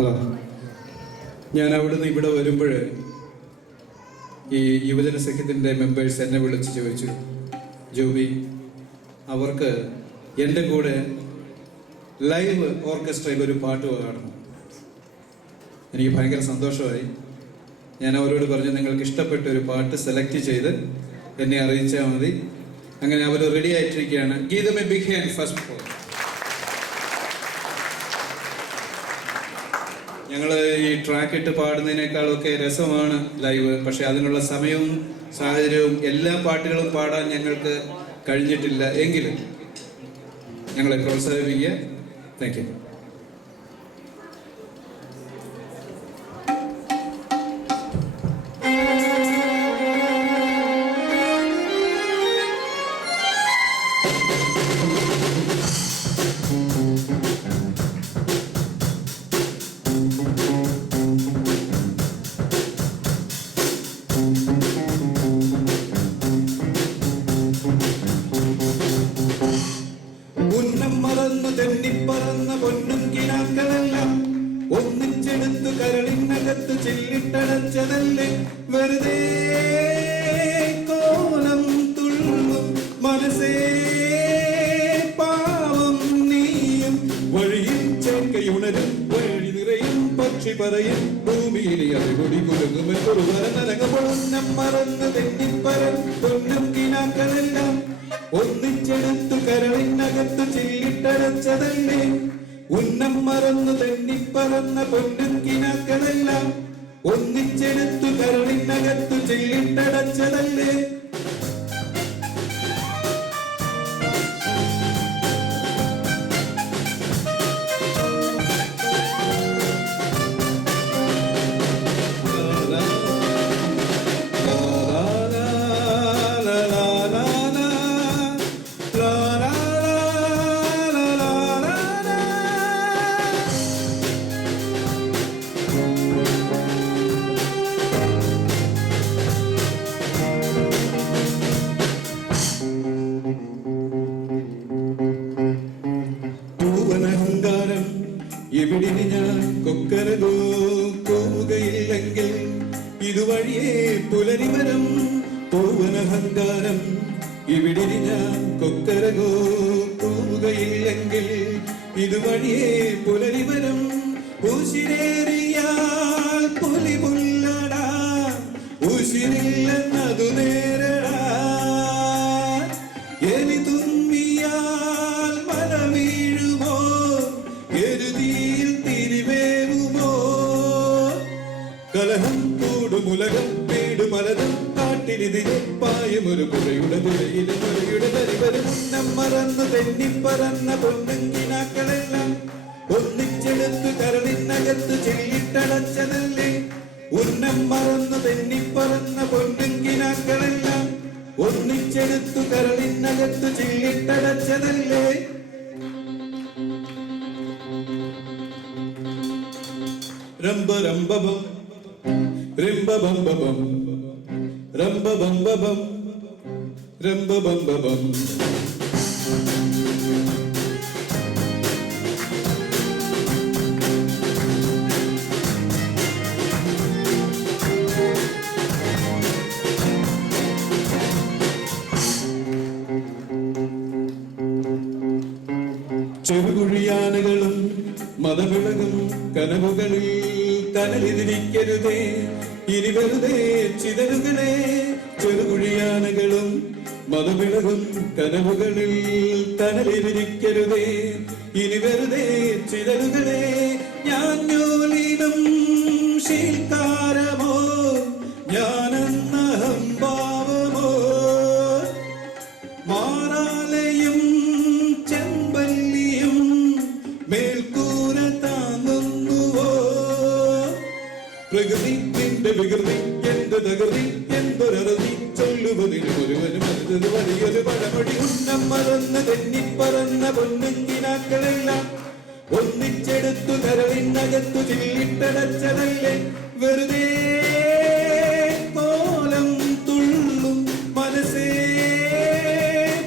Hello, ഞാൻ അവിടുന്ന് ഇവിടെ വരുമ്പോൾ ഈ യുവജന സഖ്യത്തിൻ്റെ മെമ്പേഴ്സ് എന്നെ വിളിച്ച് ചോദിച്ചു, ജോബി, അവർക്ക് എൻ്റെ കൂടെ ലൈവ് ഓർക്കസ്ട്രയിൽ ഒരു പാട്ട് പാടണം. എനിക്ക് ഭയങ്കര സന്തോഷമായി. ഞാൻ അവരോട് പറഞ്ഞു, നിങ്ങൾക്ക് ഇഷ്ടപ്പെട്ട ഒരു പാട്ട് സെലക്ട് ചെയ്ത് എന്നെ അറിയിച്ചാൽ മതി. അങ്ങനെ അവർ റെഡി ആയിട്ടിരിക്കുകയാണ്. Give them a big hand first of all. ഞങ്ങൾ ഈ ട്രാക്ക് ഇട്ട് പാടുന്നതിനേക്കാളൊക്കെ രസമാണ് ലൈവ്. പക്ഷെ അതിനുള്ള സമയവും സാഹചര്യവും എല്ലാ പാട്ടുകളും പാടാൻ ഞങ്ങൾക്ക് കഴിഞ്ഞിട്ടില്ല. എങ്കിലും ഞങ്ങളെ പ്രോത്സാഹിപ്പിക്കുക. Thank you. തെന്നിപ്പറന്ന പൊന്നും കിനാക്കളെല്ലാം ഒന്നിച്ചെടുത്തു കരളിനകത്ത് ചെല്ലിട്ടടച്ചതല്ലേ വെറുതെ കോലം തുള്ളും മനസ്സേ പാവം നീയും വഴിയിൽ ചേക്കയുണരും വഴി നിറയും പക്ഷി പറയും ഭൂമിയിൽ അതുകൊടി കുലുങ്ങുമെന്നൊരു വരനരങ്ങും മറന്ന് തെന്നിപ്പറൻ പൊന്നും കിനാക്കളെല്ലാം ഒന്നിച്ചെടുത്തു കരളിനകത്ത് ചെല്ലിട്ടടച്ചതല്ലേ ഉന്നം മറന്നു തെന്നിപ്പറന്ന പൊന്നും കിനാക്കളെല്ലാം ഒന്നിച്ചെടുത്തു കരളിനകത്ത് ചെല്ലിട്ടടച്ചതല്ലേ. അഹങ്കാരം എവിടിന് ഞാൻ കൊക്കരകോ പോവുകയില്ലെങ്കിൽ ഇതുവഴിയേ പുലരിവരം. പൂവനഹങ്കാരം എവിടിന് ഞാൻ കൊക്കരകോ പോവുകയില്ലെങ്കിൽ ഇതുവഴിയേ പുലരിവരം. ഉശിരേറിയാൽ പുലി പുല്ലടാ, ഉശിരില്ലെന്നതു നേരടാ. എലി തുമ്മിയാൽ മല വീഴുമോ, എരുതിയിൽ തിരിവേവുമോ. കലഹം കൂടുമുലകം വീട് പലതും കാട്ടിലിതിരെ പായും ഒരു പുഴയുടെ പുഴയിലെ പുഴയുടെ പരിവരും. ഉന്നം മറന്നു തെന്നിപ്പറന്ന പൊന്നുകിനാക്കളെല്ലാം ഒന്നിച്ചെടുത്തു കരളിനകത്ത് ചെല്ലിട്ടടച്ചതല്ലേ. ഉന്നം മറന്നു തെന്നിപ്പറന്ന പൊന്നുകിനാക്കളെല്ലാം ഒന്നിച്ചെടുത്തു കരളിനകത്ത് ചെല്ലിട്ടടച്ചതല്ലേ. രംബ രംബബം രംബബംബബം രംബബംബബം രംബബംബബം. ചെറുകുഴിയാനകളും മതവിളകും കനവുകളിൽ കനലിരിക്കരുതേ ഇനി വെറുതെ ചിതറുകളെ. ചെറുകുഴിയാനകളും മതവിളകും കനവുകളിൽ കനലിരിക്കരുതേ ഇനി വെറുതെ ചിതറുകളെ. ഞാൻ ജോലിനും ശീൽക്കാരമോ ഞാനെന്ന ഹംഭാവമോ, മാറാലയും ചെമ്പല്ലിയും മേൽക്കൂര താങ്ങുന്നുവോ. പ്രകൃതി നിന്റെ വികൃതി എന്റെ തകൃതി എന്തൊരറുതി ചൊല്ലുവതിന് ഒരുവനും അടുത്തത് വലിയൊരു പഴമൊഴി. ഉന്നം മറന്ന് തെന്നിപ്പറന്ന പൊന്നുകിനാക്കളെല്ലാം ഒന്നിച്ചെടുത്തു കരളിനകത്തു ചില്ലിട്ടടച്ചതല്ലേ വെറുതെ കോലം തുള്ളും മനസ്സേ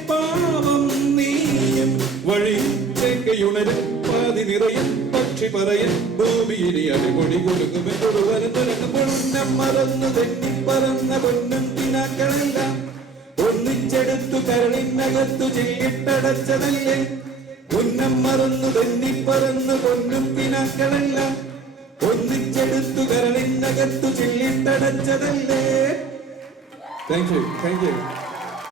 പാവം നീയും വഴി ചേക്കയുണരും പാതി നിറയും പക്ഷി പക്ഷി പറയും ഭൂമിയിലെ അടിപൊളി കൊടുക്കുമ്പോൾ ഉന്നം മറന്നു തെന്നിപ്പറന്ന പൊന്നും പിനാക്കളെല്ലാം ഒന്നിച്ചെടുത്തു കരളിനകത്തു ചില്ലിട്ടടച്ചതല്ലേ. ഉന്നം മറന്നു തെന്നിപ്പറന്നു പൊന്നും പിനാക്കളെല്ലാം ഒന്നിച്ചെടുത്തു കരളിനകത്തു ചില്ലിട്ടടച്ചതല്ലേ. Thank you.